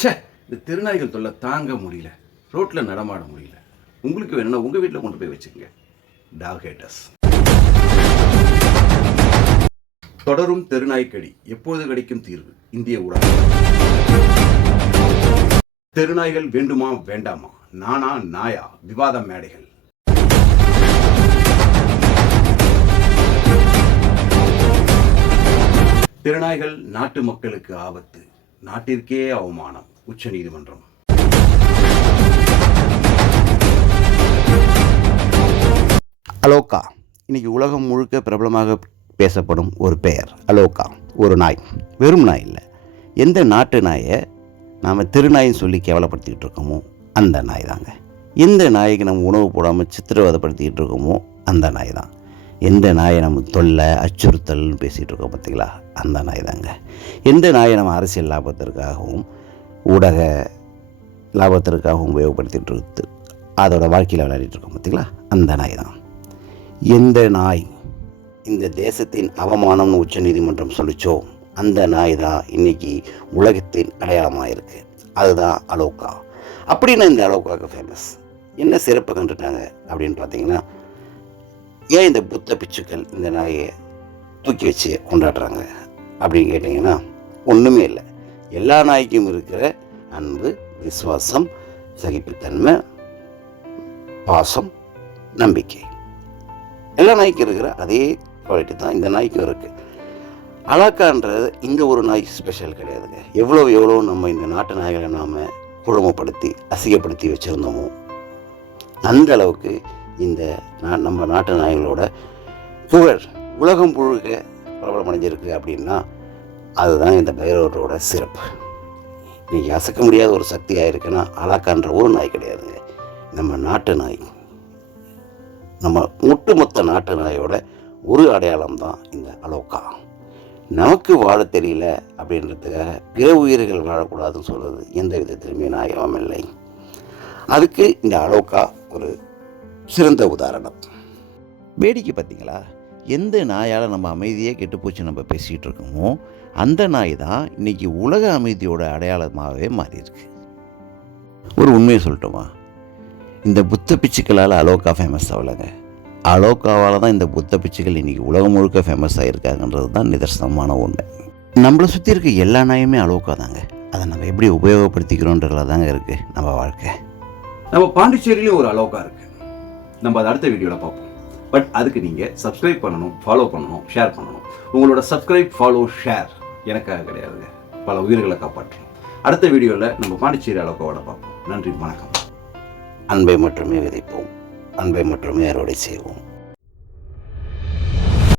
ச்சே, இந்த திருநாய்கள் தொல்லை தாங்க முடியல. ரோட்டில் நடமாட முடியல. உங்களுக்கு வேணும்னா உங்கள் வீட்டில் கொண்டு போய் வச்சுக்கோங்க. Dog haters. தொடரும் தெருநாய்க்கடி. எப்போது கிடைக்கும் தீர்வு? இந்திய ஊடகம். தெருநாய்கள் வேண்டுமா வேண்டாமா? நானா நாயா? விவாத மேடைகள். திருநாய்கள் நாட்டு மக்களுக்கு ஆபத்து, நாட்டிற்கே அவமானம். உச்சநீதிமன்றம். அலோகா இன்னைக்கு உலகம் முழுக்க பிரபலமாக பேசப்படும் ஒரு பெயர். அலோகா ஒரு நாய், வெறும் நாய் இல்லை. எந்த நாட்டு நாயை நாம் திருநாயின்னு சொல்லி கேவலப்படுத்திக்கிட்டு இருக்கோமோ அந்த நாய் தாங்க. எந்த நாய்க்கு நம்ம உணவு போடாமல் சித்திரவதைப்படுத்திக்கிட்டு இருக்கோமோ அந்த நாய் தான். எந்த நாயை நம்ம தொல்லை அச்சுறுத்தல்னு பேசிகிட்டு இருக்கோம் பார்த்தீங்களா, அந்த நாய் தாங்க. எந்த நாயை நம்ம அரசியல் லாபத்திற்காகவும் ஊடக லாபத்திற்காகவும் உபயோகப்படுத்திகிட்டு இருக்கு, அதோட வாழ்க்கையில் விளையாடிட்டு இருக்கோம் பார்த்தீங்களா, அந்த நாய் தான். எந்த நாய் இந்த தேசத்தின் அவமானம்னு உச்சநீதிமன்றம் சொல்லிச்சோ அந்த நாய் தான் இன்றைக்கி உலகத்தின் அடையாளமாக இருக்குது. அதுதான் அலோகா. அப்படின்னு இந்த அலோகாவுக்கு ஃபேமஸ். என்ன சிறப்பு கண்டுட்டாங்க அப்படின்னு பார்த்தீங்கன்னா, ஏன் இந்த புத்த பிச்சுக்கள் இந்த நாயை தூக்கி வச்சு கொண்டாடுறாங்க அப்படின்னு கேட்டிங்கன்னா, ஒன்றுமே இல்லை. எல்லா நாய்க்கும் இருக்கிற அன்பு, விசுவாசம், சகிப்புத்தன்மை, பாசம், நம்பிக்கை, எல்லா நாய்க்கும் இருக்கிற அதே குவாலிட்டி தான் இந்த நாய்க்கும் இருக்குது. அலோகான்றது இந்த ஒரு நாய் ஸ்பெஷல் கிடையாதுங்க. எவ்வளோ நம்ம இந்த நாட்டு நாய்களை நாம் குழுமப்படுத்தி அசிங்கப்படுத்தி வச்சுருந்தோமோ அந்த அளவுக்கு இந்த நம்ம நாட்டு நாய்களோட புகழ் உலகம் முழுக்க பிரபலமடைஞ்சிருக்கு. அப்படின்னா அதுதான் இந்த பைரவரோட சிறப்பு. இன்றைக்கி அசைக்க முடியாத ஒரு சக்தியாக இருக்குன்னா அலோகான்ற ஒரு நாய் கிடையாதுங்க. நம்ம நாட்டு நாய், நம்ம ஒட்டுமொத்த நாட்டு நாயோட ஒரு அடையாளம் தான் இந்த அலோகா. நமக்கு வாழ தெரியல அப்படின்றதுக்காக பிற உயிர்கள் வாழக்கூடாதுன்னு சொல்கிறது எந்த விதத்திலுமே நியாயம் இல்லை. அதுக்கு இந்த அலோகா ஒரு சிறந்த உதாரணம். வேடிக்கை பார்த்தீங்களா, எந்த நாயால் நம்ம அமைதியே கெட்டுப்போச்சு நம்ம பேசிகிட்டு இருக்கோமோ அந்த நாய் தான் இன்றைக்கி உலக அமைதியோட அடையாளமாகவே மாறியிருக்கு. ஒரு உண்மையை சொல்லட்டுமா, இந்த புத்த பிச்சுக்களால் அலோகா ஃபேமஸ் ஆகலைங்க. அலோகாவால் தான் இந்த புத்த பிச்சுக்கள் இன்றைக்கி உலகம் முழுக்க ஃபேமஸ் ஆகியிருக்காங்கன்றது தான் நிதர்சனமான உண்மை. நம்மளை சுற்றி இருக்க எல்லா நாயுமே அலோகா தாங்க. அதை நம்ம எப்படி உபயோகப்படுத்திக்கிறோன்றதுல தாங்க இருக்குது நம்ம வாழ்க்கை. நம்ம பாண்டிச்சேரியிலையும் ஒரு அலோகா இருக்குது. நம்ம அதை அடுத்த வீடியோவில் பார்ப்போம். பட் அதுக்கு நீங்கள் சப்ஸ்கிரைப் பண்ணணும், ஃபாலோ பண்ணணும், ஷேர் பண்ணணும். உங்களோட சப்ஸ்கிரைப், ஃபாலோ, ஷேர் எனக்காக கிடையாதுங்க, பல உயிர்களை காப்பாற்றும். அடுத்த வீடியோவில் நம்ம பாண்டிச்சேரி அலோகாவோட பார்ப்போம். நன்றி, வணக்கம். அன்பை மட்டுமே விதைப்போம், அன்பை மட்டுமே அறுவடை செய்வோம்.